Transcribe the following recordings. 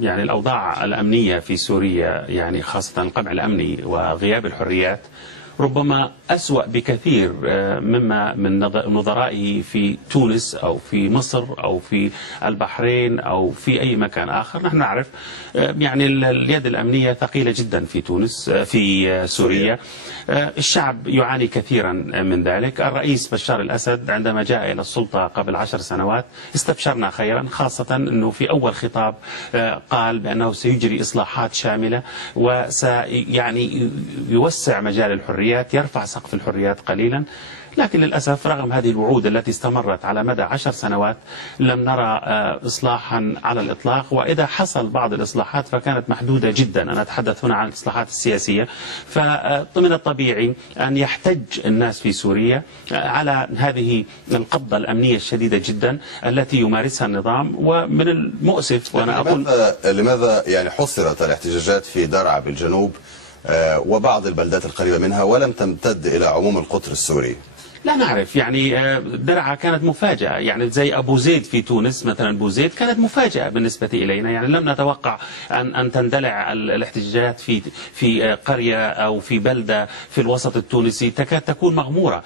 يعني الأوضاع الأمنية في سوريا، يعني خاصة القمع الأمني وغياب الحريات، ربما أسوأ بكثير مما من نظرائه في تونس أو في مصر أو في البحرين أو في أي مكان آخر. نحن نعرف يعني اليد الأمنية ثقيلة جدا في تونس، في سوريا. الشعب يعاني كثيرا من ذلك. الرئيس بشار الأسد عندما جاء إلى السلطة قبل 10 سنوات استبشرنا خيرا، خاصة أنه في أول خطاب قال بأنه سيجري إصلاحات شاملة وسيعني يوسع مجال الحرية، يرفع سقف الحريات قليلا. لكن للأسف رغم هذه الوعود التي استمرت على مدى 10 سنوات لم نرى إصلاحا على الإطلاق، وإذا حصل بعض الإصلاحات فكانت محدودة جدا. أنا أتحدث هنا عن الإصلاحات السياسية. فمن الطبيعي أن يحتج الناس في سوريا على هذه القبضة الأمنية الشديدة جدا التي يمارسها النظام. ومن المؤسف وأنا أقول لماذا يعني حصرت الاحتجاجات في درعا بالجنوب وبعض البلدات القريبة منها ولم تمتد إلى عموم القطر السوري؟ لا نعرف، يعني درعا كانت مفاجأة، يعني زي أبو زيد في تونس مثلا. أبو زيد كانت مفاجأة بالنسبة إلينا، يعني لم نتوقع أن تندلع الاحتجاجات في قرية أو في بلدة في الوسط التونسي تكاد تكون مغمورة.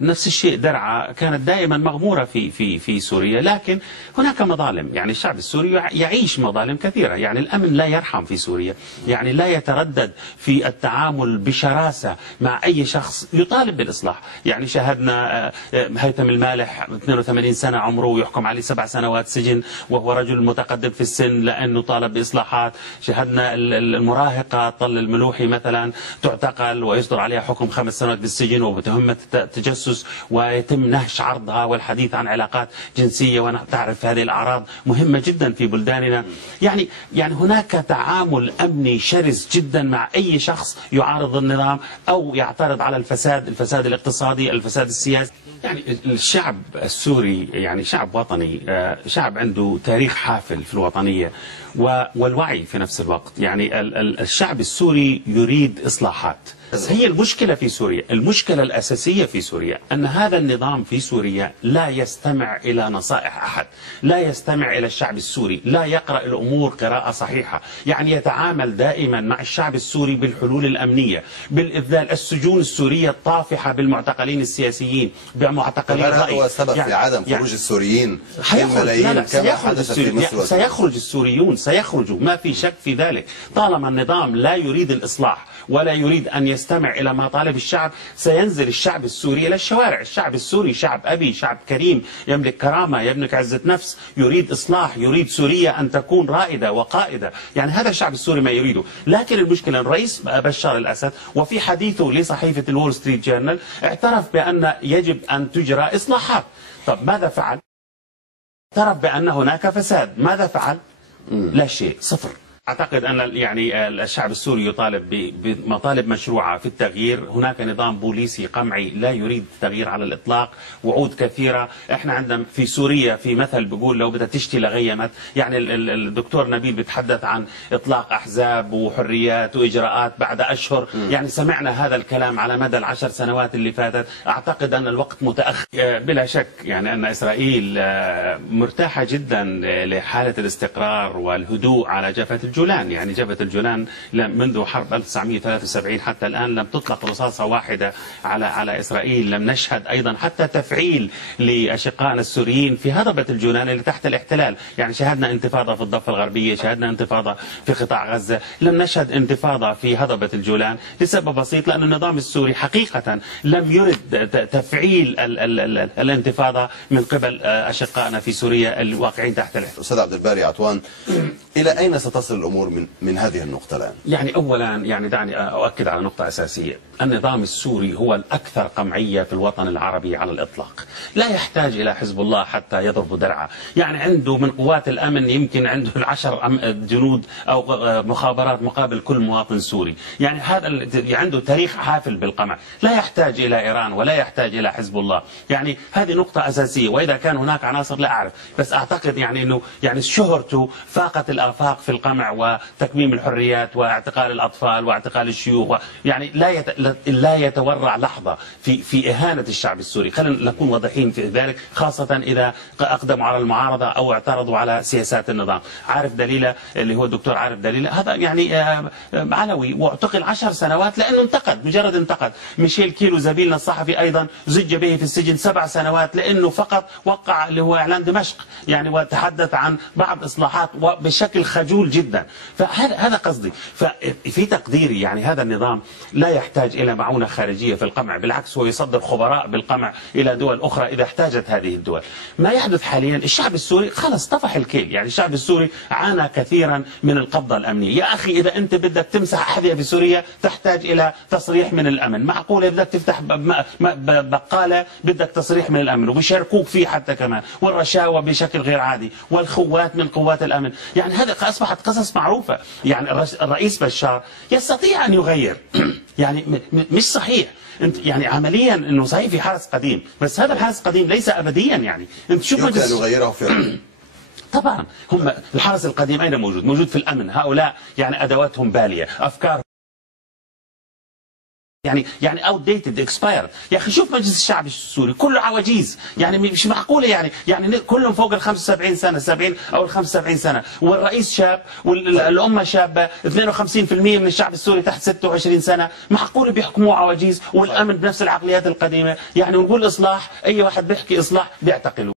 نفس الشيء درعا كانت دائما مغمورة في سوريا. لكن هناك مظالم، يعني الشعب السوري يعيش مظالم كثيرة. يعني الأمن لا يرحم في سوريا، يعني لا يتردد في التعامل بشراسة مع أي شخص يطالب بالإصلاح. يعني شاهدنا هيثم المالح 82 سنة عمره يحكم عليه 7 سنوات سجن وهو رجل متقدم في السن لأنه طالب بإصلاحات. شاهدنا المراهقة طل الملوحي مثلا تعتقل ويصدر عليها حكم 5 سنوات بالسجن وبتهمة تجسس ويتم نهش عرضها والحديث عن علاقات جنسية. ونعرف هذه الأعراض مهمة جدا في بلداننا. يعني هناك تعامل أمني شرس جدا مع أي شخص يعارض النظام أو يعترض على الفساد الاقتصادي، الفساد السياسي. يعني الشعب السوري يعني شعب وطني، شعب عنده تاريخ حافل في الوطنية والوعي في نفس الوقت. يعني الشعب السوري يريد إصلاحات. هي المشكلة في سوريا، المشكلة الأساسية في سوريا أن هذا النظام في سوريا لا يستمع إلى نصائح أحد، لا يستمع إلى الشعب السوري، لا يقرأ الأمور قراءة صحيحة. يعني يتعامل دائما مع الشعب السوري بالحلول الأمنية، بالإذلال. السجون السورية الطافحة بالمعتقلين السياسيين، بمعتقلين الرأي. هذا هو السبب في عدم خروج السوريين بالملايين كما حدث في مصر؟ سيخرج السوريون، سيخرجوا، ما في شك في ذلك. طالما النظام لا يريد الإصلاح ولا يريد أن يستمع إلى مطالب الشعب سينزل الشعب السوري إلى الشوارع. الشعب السوري شعب أبي، شعب كريم يملك كرامة، يملك عزة نفس، يريد إصلاح، يريد سوريا أن تكون رائدة وقائدة. يعني هذا الشعب السوري ما يريده. لكن المشكلة الرئيس بشار الأسد وفي حديثه لصحيفة الول ستريت جورنال اعترف بأن يجب أن تجرى إصلاحات. طب ماذا فعل؟ اعترف بأن هناك فساد. ماذا فعل؟ لا شيء، صفر. أعتقد أن يعني الشعب السوري يطالب بمطالب مشروعة في التغيير. هناك نظام بوليسي قمعي لا يريد التغيير على الإطلاق، وعود كثيرة. إحنا عندنا في سوريا في مثل بيقول لو بدها تشتي لغيمت. يعني الدكتور نبيل بيتحدث عن إطلاق أحزاب وحريات وإجراءات بعد أشهر. يعني سمعنا هذا الكلام على مدى ال10 سنوات اللي فاتت. أعتقد أن الوقت متأخر. بلا شك يعني أن إسرائيل مرتاحة جدا لحالة الاستقرار والهدوء على جبهة الجولان. يعني جبهة الجولان منذ حرب 1973 حتى الآن لم تطلق رصاصة واحدة على إسرائيل. لم نشهد أيضا حتى تفعيل لأشقائنا السوريين في هضبة الجولان اللي تحت الاحتلال. يعني شاهدنا انتفاضة في الضفة الغربية، شاهدنا انتفاضة في قطاع غزة، لم نشهد انتفاضة في هضبة الجولان لسبب بسيط، لأن النظام السوري حقيقة لم يرد تفعيل الانتفاضة من قبل أشقائنا في سوريا الواقعين تحت الاحتلال. أستاذ عبد الباري عطوان، إلى أين ستصل الأمور من هذه النقطة الآن؟ يعني أولا يعني دعني أؤكد على نقطة أساسية. النظام السوري هو الأكثر قمعية في الوطن العربي على الإطلاق. لا يحتاج إلى حزب الله حتى يضرب درعا. يعني عنده من قوات الأمن يمكن عنده 10 جنود أو مخابرات مقابل كل مواطن سوري. يعني هذا عنده تاريخ حافل بالقمع. لا يحتاج إلى إيران ولا يحتاج إلى حزب الله. يعني هذه نقطة أساسية. وإذا كان هناك عناصر لا أعرف، بس أعتقد يعني أنه يعني شهرته فاقت الآفاق في القمع وتكميم الحريات واعتقال الأطفال واعتقال الشيوخ، يعني لا يتورع لحظة في إهانة الشعب السوري. خلينا نكون واضحين في ذلك، خاصة إذا أقدموا على المعارضة أو اعترضوا على سياسات النظام. عارف دليلة اللي هو الدكتور عارف دليلة، هذا يعني علوي واعتقل 10 سنوات لأنه انتقد، مجرد انتقد. ميشيل كيلو زميلنا الصحفي أيضا زج به في السجن 7 سنوات لأنه فقط وقع اللي هو إعلان دمشق يعني، وتحدث عن بعض إصلاحات وبشكل خجول جدا. فهذا قصدي. ففي تقديري يعني هذا النظام لا يحتاج إلى معونة خارجية في القمع، بالعكس هو يصدر خبراء بالقمع إلى دول أخرى إذا احتاجت هذه الدول. ما يحدث حاليا الشعب السوري خلص طفح الكيل، يعني الشعب السوري عانى كثيرا من القبضة الأمنية. يا أخي إذا أنت بدك تمسح أحذية في سوريا تحتاج إلى تصريح من الأمن، معقولة بدك تفتح بقالة بدك تصريح من الأمن وبيشاركوك فيه حتى كمان، والرشاوى بشكل غير عادي، والخوات من قوات الأمن. يعني هذا أصبحت قصص معروفة. يعني الرئيس بشار يستطيع أن يغير يعني مش صحيح انت يعني عمليا انه صحيح في حرس قديم، بس هذا الحرس القديم ليس ابديا. يعني انت شوف يمكن ان يغيره في طبعا هم الحرس القديم اين موجود؟ موجود في الامن. هؤلاء يعني ادواتهم باليه، افكار يعني اوت ديتد اكسباير. يا اخي شوف مجلس الشعب السوري كله عواجيز، يعني مش معقوله يعني كلهم فوق ال 75 سنه، 70 او ال 75 سنه، والرئيس شاب والامه شابه، 52% من الشعب السوري تحت 26 سنه، معقوله بيحكموا عواجيز والامن بنفس العقليات القديمه؟ يعني ونقول اصلاح، اي واحد بيحكي اصلاح بيعتقلوا.